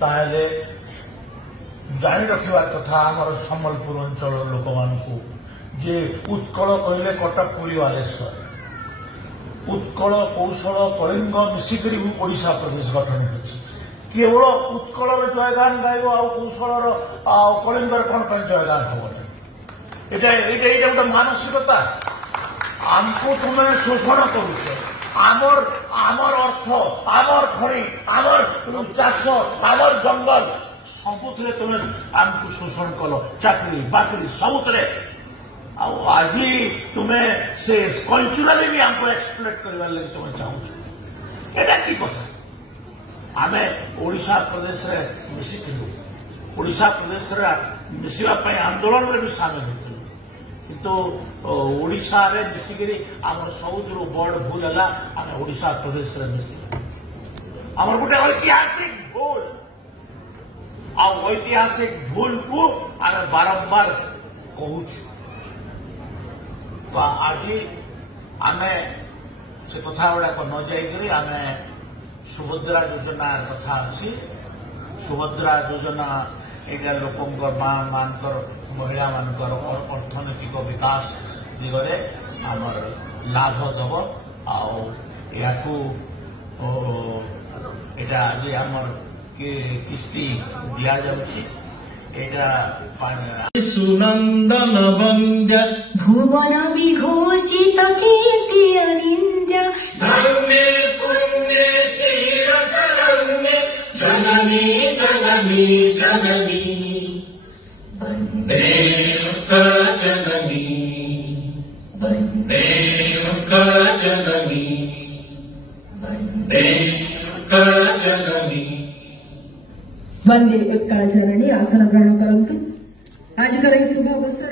ताहले जानी रखा कथा आमर सम्बलपुर अंचल लोक मानू जे उत्कल कहले कटक पुरी बालेश्वर उत्कल कौशल कलिंग मिसिक ओडिशा प्रदेश गठन हो केवल उत्कल जयगान गायब कौशल कलिंगर कौन जयगान हम गोटे मानसिकता आमको तुम्हें शोषण करुच आमर अर्थ आमर खनि आमर चाष आमर जंगल सबुत तुम्हें आमको शोषण कल चाकरी बाकरी सबुत आज तुम्हें से कल्चराली भी आमको एक्सप्लोट करने लगे तुम्हें चाहूँ एटा की कथा आम ओडिशा प्रदेश में मिशिलु ओडिशा प्रदेश में मिसवा आंदोलन में भी सामिल होते किंतु ओडिशा रे मिसिकी आम सबुठ बड़ भूल है आम ओडिशा प्रदेश में मिसिलु आम गोटे ऐतिहासिक भूल ऐतिहासिक भूल को आम बारंबार कहूँ आज आम से कथा गुड़ाक न जाइकरी आम सुभद्रा योजना कथा अच्छी सुभद्रा योजना एटा लोक मानकर महिला मानकर अर्थनैतिक विकास दिगरे आमर लाभ दब आकू एटा आज आमर किस्ती दिया जाउछि सुनंदन बंग भुवन विघोषित कीर्ति अनिंद्य धर्मे पुण्ये चिर शरण्ये जननी जननी जननी वंदे जननी वंदे जननी वंदे जननी वंदे जननी आसन ग्रहण करंतु आज शुभ अवसर